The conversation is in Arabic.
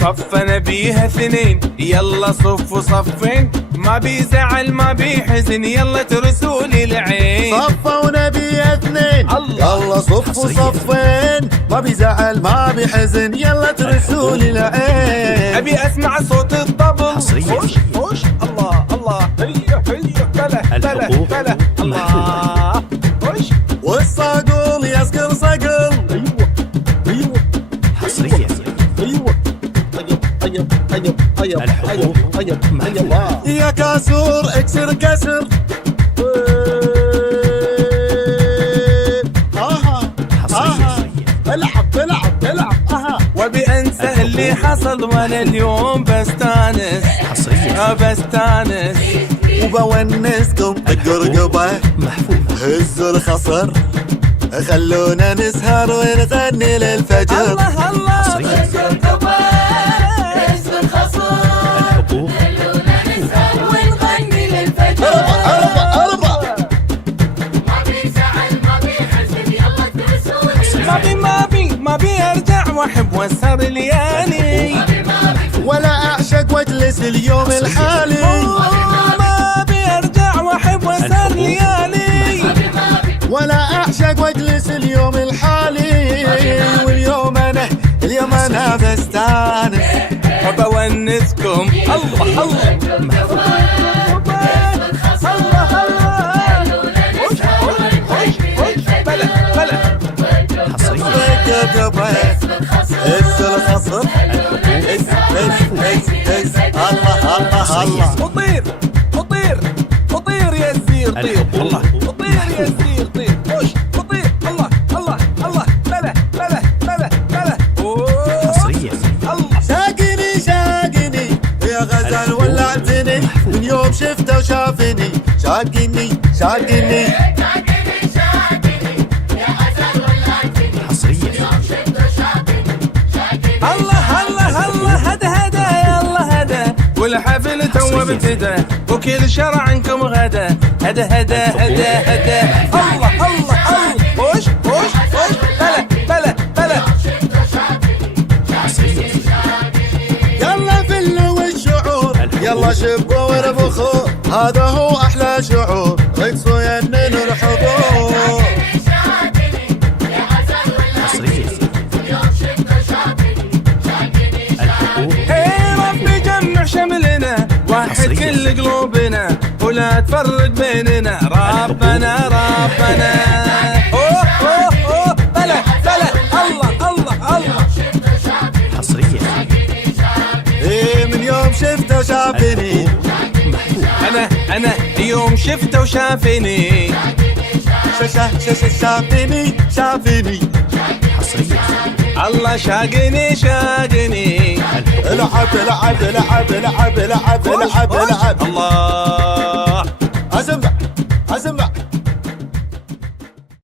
صفنا بيها اثنين، يلا صفوا صفين، ما بيزعل ما بيحزن، يلا ترسوا لي العين. صفونا بيها اثنين، يلا صفوا صفين، ما بيزعل ما بيحزن، يلا ترسوا لي العين. ابي اسمع صوت الطبل. حصريا وش الله الله، هيا هيا بلا بلا بلا الله. وش والصقل يسقل صقل. ايوه حصريا ايوه طيب الحقوق محفوظة. يا كاسور اكسر كسر. حصريا العب العب العب. وابي انسى اللي حصل وانا اليوم بستانس. حصريا بستانس وبونسكم القرقبة محفوظة. هزوا الخصر، خلونا نسهر ونغني للفجر. الله الله. حصريا الحقوق ونغني للفجر. أربع ما بي ارجع واحب واسهر ليالي. ولا أعشق واجلس اليوم الحالي. ما بي ارجع واحب واسهر ليالي. ولا أعشق واجلس اليوم الحالي. واليوم أنا بستانس. وبونسكم الله الله. بلا بلا حصريا القرقبة هزوا الخصر. الله الله الله. وطير وطير وطير يا زير طير. الله وطير يا زير طير. وش وطير الله الله الله. بلا بلا بلا بلا. حصريا الله. شاقني يا غزال ولعتني، من يوم شفته وشافني. شاقني حصريا الله الله الله. هدا هدا يلا هدا، والحفل تو ابتدى، وكل شرع عنكم غدا. هدا هدا هدا هدا. الله الله الله. وش وش وش. بلا بلا بلا. حصريا يلا فلوا الشعور، يلا شبوا واربخوا، هذا هو أحلى شعور، رقصوا يننوا الحضور. حصريا الحقوق ايه ربي جمع شملنا، واحد حصرياً. كل قلوبنا، ولا تفرق بيننا. ربنا ربنا. اوه اوه اوه. بلا بلا. الله الله الله. حصريا إيه من يوم شفته وشافني. انا يوم شفته وشافني. شافني. حصريا الله شاقني شاقني. العب العب العب العب العب العب العب.